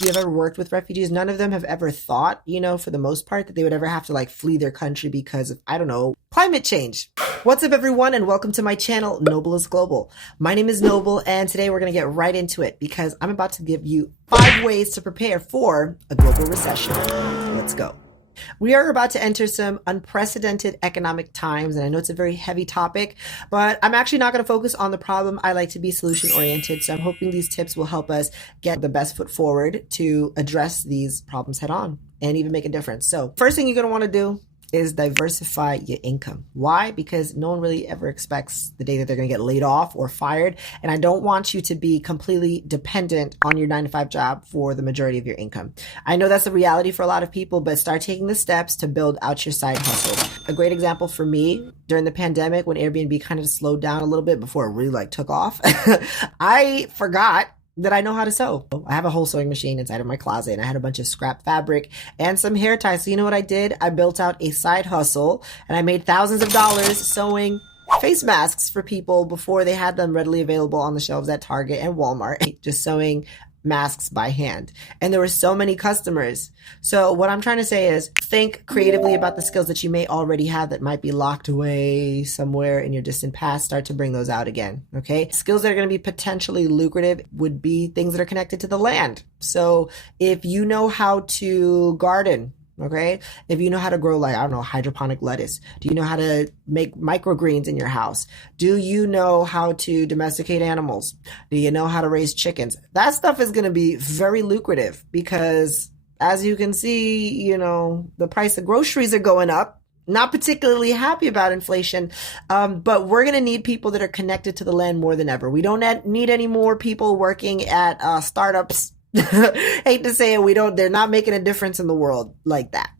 If you've ever worked with refugees, none of them have ever thought, for the most part, that they would ever have to flee their country because of, I don't know, climate change. What's up, everyone, and welcome to my channel, Noble is Global. My name is Noble, and today we're going to get right into it because I'm about to give you 5 ways to prepare for a global recession. Let's go. We are about to enter some unprecedented economic times, and I know it's a very heavy topic, but I'm actually not going to focus on the problem. I like to be solution oriented, so I'm hoping these tips will help us get the best foot forward to address these problems head on and even make a difference. So first thing you're going to want to do is diversify your income. Why? Because no one really ever expects the day that they're going to get laid off or fired. And I don't want you to be completely dependent on your 9-to-5 job for the majority of your income. I know that's the reality for a lot of people, but start taking the steps to build out your side hustle. A great example for me during the pandemic when Airbnb kind of slowed down a little bit before it really took off, I forgot that I know how to sew. I have a whole sewing machine inside of my closet, and I had a bunch of scrap fabric and some hair ties. So you know what I did? I built out a side hustle, and I made thousands of dollars sewing face masks for people before they had them readily available on the shelves at Target and Walmart. Just sewing masks by hand. And there were so many customers. So what I'm trying to say is think creatively about the skills that you may already have that might be locked away somewhere in your distant past. Start to bring those out again. Okay. Skills that are going to be potentially lucrative would be things that are connected to the land. So if you know how to garden, okay, if you know how to grow, I don't know, hydroponic lettuce, do you know how to make microgreens in your house? Do you know how to domesticate animals? Do you know how to raise chickens? That stuff is going to be very lucrative because, as you can see, the price of groceries are going up. Not particularly happy about inflation, but we're going to need people that are connected to the land more than ever. We don't need any more people working at startups. Hate to say it, they're not making a difference in the world like that.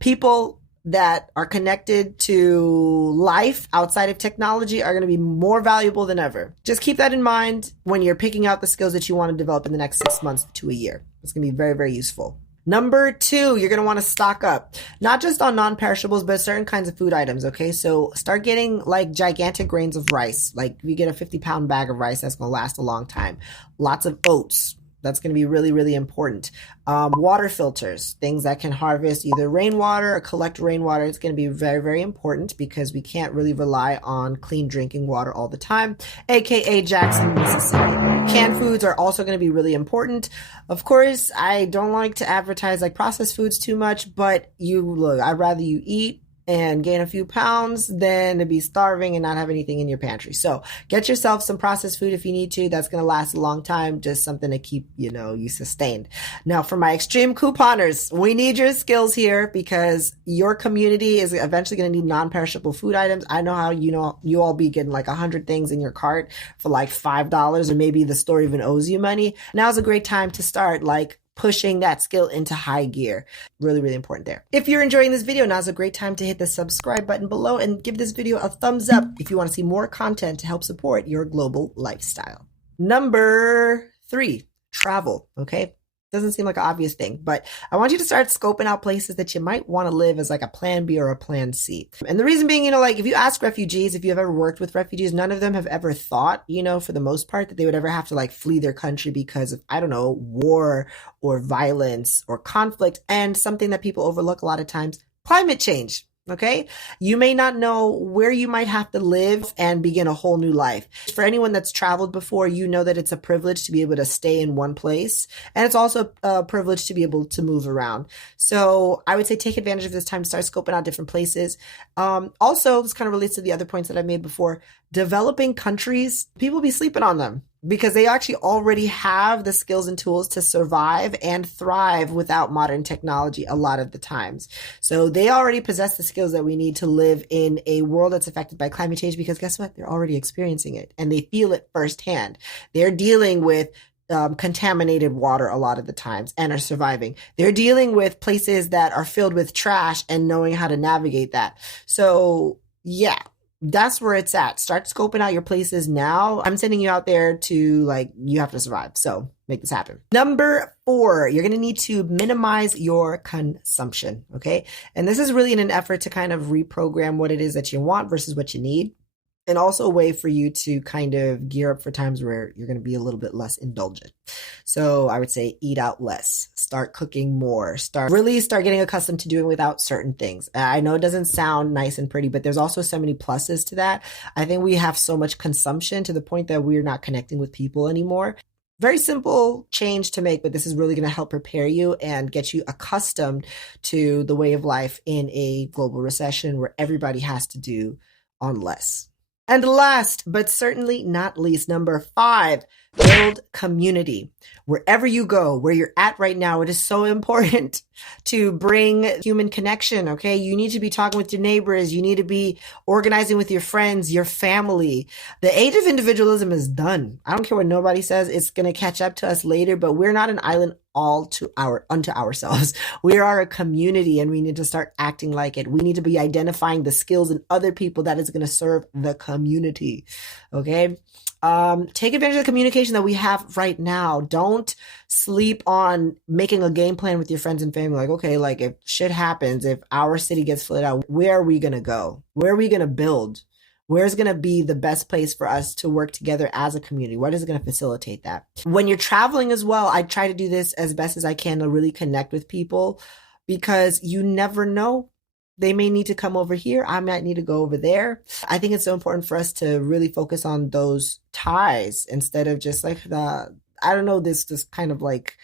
People that are connected to life outside of technology are going to be more valuable than ever. Just keep that in mind when you're picking out the skills that you want to develop in the next 6 months to a year. It's going to be very, very useful. Number 2, you're going to want to stock up, not just on non-perishables, but certain kinds of food items. Okay. So start getting gigantic grains of rice. If you get a 50-pound bag of rice, that's going to last a long time. Lots of oats. That's going to be really, really important. Water filters, things that can harvest either rainwater or collect rainwater. It's going to be very, very important because we can't really rely on clean drinking water all the time, aka Jackson, Mississippi. Canned foods are also going to be really important. Of course, I don't like to advertise processed foods too much, but I'd rather you eat and gain a few pounds than to be starving and not have anything in your pantry. So get yourself some processed food if you need to. That's going to last a long time. Just something to keep, you sustained. Now, for my extreme couponers, we need your skills here because your community is eventually going to need non-perishable food items. I know how, you all be getting 100 things in your cart for $5, or maybe the store even owes you money. Now's a great time to start pushing that skill into high gear. Really, really important there. If you're enjoying this video, now's a great time to hit the subscribe button below and give this video a thumbs up if you want to see more content to help support your global lifestyle. Number 3, travel. Okay. Doesn't seem like an obvious thing, but I want you to start scoping out places that you might want to live as a plan B or a plan C. And the reason being, if you ask refugees, if you've ever worked with refugees, none of them have ever thought, for the most part, that they would ever have to flee their country because of, I don't know, war or violence or conflict, and something that people overlook a lot of times, climate change. Okay. You may not know where you might have to live and begin a whole new life. For anyone that's traveled before, that it's a privilege to be able to stay in one place. And it's also a privilege to be able to move around. So I would say take advantage of this time to start scoping out different places. Also, this kind of relates to the other points that I made before. Developing countries, people be sleeping on them because they actually already have the skills and tools to survive and thrive without modern technology a lot of the times. So they already possess the skills that we need to live in a world that's affected by climate change because guess what? They're already experiencing it and they feel it firsthand. They're dealing with contaminated water a lot of the times and are surviving. They're dealing with places that are filled with trash and knowing how to navigate that. So yeah. That's where it's at. Start scoping out your places now. I'm sending you out there to you have to survive. So make this happen. Number 4, you're going to need to minimize your consumption. Okay. And this is really in an effort to kind of reprogram what it is that you want versus what you need. and also a way for you to kind of gear up for times where you're going to be a little bit less indulgent. So I would say eat out less, start cooking more, start getting accustomed to doing without certain things. I know it doesn't sound nice and pretty, but there's also so many pluses to that. I think we have so much consumption to the point that we're not connecting with people anymore. Very simple change to make, but this is really going to help prepare you and get you accustomed to the way of life in a global recession where everybody has to do on less. And last, but certainly not least, number 5, build community. Wherever you go, where you're at right now, it is so important to bring human connection, okay? You need to be talking with your neighbors. You need to be organizing with your friends, your family. The age of individualism is done. I don't care what nobody says. It's going to catch up to us later, but we're not an island unto ourselves. We are a community and we need to start acting like it. We need to be identifying the skills in other people that is going to serve the community. Okay. Take advantage of the communication that we have right now. Don't sleep on making a game plan with your friends and family. Like, okay, like if shit happens, if our city gets flooded out, where are we going to go? Where are we going to build? Where's going to be the best place for us to work together as a community? What is going to facilitate that? When you're traveling as well, I try to do this as best as I can to really connect with people because you never know. They may need to come over here. I might need to go over there. I think it's so important for us to really focus on those ties instead of just like this kind of like,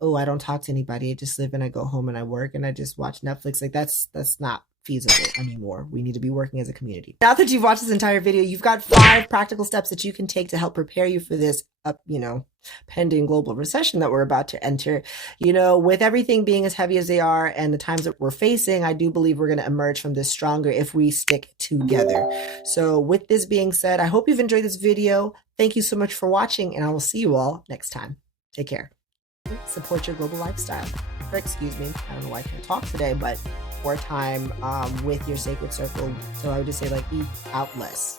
oh, I don't talk to anybody. I just live and I go home and I work and I just watch Netflix. Like that's not feasible anymore. We need to be working as a community. Now that you've watched this entire video, you've got 5 practical steps that you can take to help prepare you for this pending global recession that we're about to enter. With everything being as heavy as they are and the times that we're facing, I do believe we're going to emerge from this stronger if we stick together. So with this being said, I hope you've enjoyed this video. Thank you so much for watching and I will see you all next time. Take care. Support your global lifestyle. Or excuse me, I don't know why I can't talk today, but more time with your sacred circle. So I would just say like eat out less.